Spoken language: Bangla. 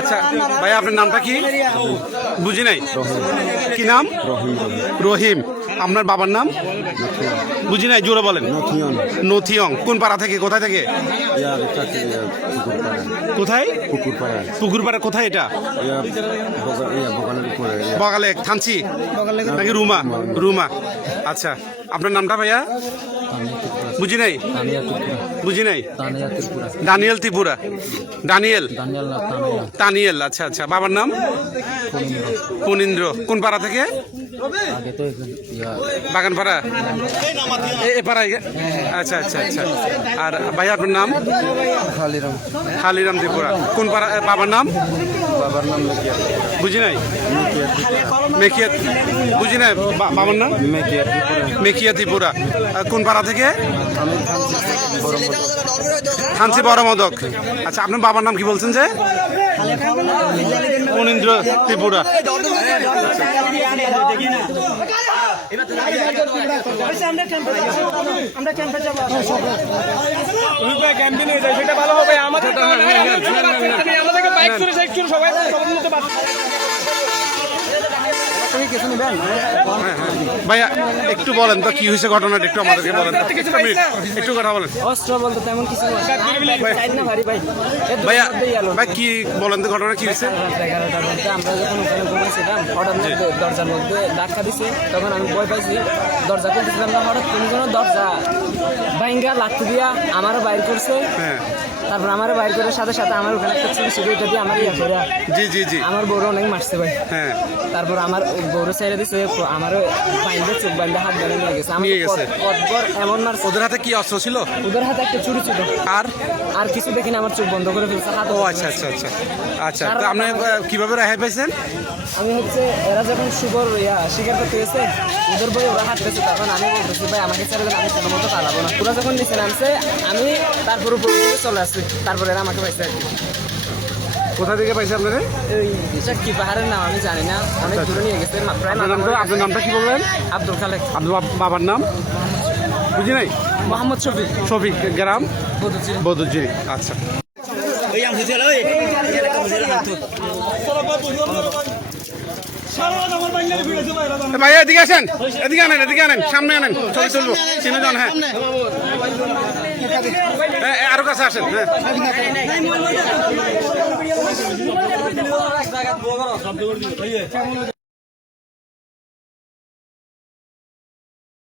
আচ্ছা ভাই, আপনার নামটা কি? বুঝি নাই। কি নাম? রহিম। আপনার বাবার নাম? বুঝি নাই, জোরে বলেন। নথিয়ং। কোন পাড়া থেকে, কোথায় থেকে? কোথায়? পুকুরপাড়া। কোথায় এটা? বগালে। থানচি নাকি রুমা? রুমা। আচ্ছা, আপনার নামটা ভাইয়া? বুঝি নাই। বুঝি নাই। দানিয়েল ত্রিপুরা। দানিয়েল তানিয়েল। আচ্ছা আচ্ছা, বাবার নাম? ফণীন্দ্র। কোন পাড়া থেকে? বাগানপাড়া। এ পাড়ায়? আচ্ছা আচ্ছা আচ্ছা। আর ভাই আপনার নাম? খালিরাম ত্রিপুরা। কোন পাড়া? বাবার নাম? বুঝি নাই। মেকিয়াত। বুঝি নাই। বাবার নাম? মেকিয়া ত্রিপুরা। কোন পাড়া থেকে? থানচি বড় মদক। আচ্ছা, আপনার বাবার নাম কি বলছেন যে? ফণীন্দ্র ত্রিপুরা। ভাইয়া একটু বলেন তো কি হয়েছে ঘটনাটা, একটু আমাদেরকে বলেন। একটু কথা বলেন। অস্ত্র বলতে তেমন কিছু ভাইয়া ভাই কি বলেন তো, ঘটনা কি হয়েছে? 11টার মধ্যে আমরা যখন ওখানে ঘুমাইছিলাম, হঠাৎ মধ্যে দরজার মধ্যে ধাক্কা দিছে। তখন আমি ভয় পাইছি, দরজা খুলতেছিলাম না, হঠাৎ কোন যেন দরজা ভাইঙ্গা লাঠি দিয়া আমারও বাইর করছে। তারপর আমারও বাইর করার সাথে সাথে আমার ওখানে একটা ছিল, সেটা দিয়ে আমার ইয়া করে আমার বউরা অনেক মারছে ভাই। তারপর আমার বউরা ছেড়ে দিছে, আমারও বাইন্দে চোখ বাইন্দে হাত ধরে নিয়ে গেছে। এমন মারছে। ওদের হাতে কি অস্ত্র ছিল? ওদের হাতে একটা চুরি ছিল। আর কিছু দেখিনি, আমার চোখ বন্ধ করে ফেলছে হাত। ও আচ্ছা আচ্ছা আচ্ছা আচ্ছা। তো আপনি কিভাবে রেহাই পাইছেন? আমি এরা যখন শিকার করতে গেছে, ওদের বই ওরা হাত পেয়েছে, তখন আমি বলতেছি ভাই আমাকে ছেড়ে দেন, আমি কোনো মতো পালাবো না। ওরা যখন নিচে নামছে, আমি তারপর উপর দিকে চলে আসছি। তারপর এরা আমাকে পাইছে আর কি। কোথা থেকে পাইছে আপনাদের? কি পাহাড়ের নাম আমি জানি না, অনেক দূরে নিয়ে গেছে। আপনার নামটা কি বলবেন? আব্দুল খালেক। আপনার বাবার নাম? বুঝি নাই। মোহাম্মদ শফিক। শফিক। গ্রাম? বদুজিরি। আচ্ছা। ভাই এদিকে আসেন, এদিকে আনেন, এদিকে আনেন, সামনে আনেন, ছবি তুলবো। চিনেজন? হ্যাঁ, আরো কাছে আসেন। হ্যাঁ।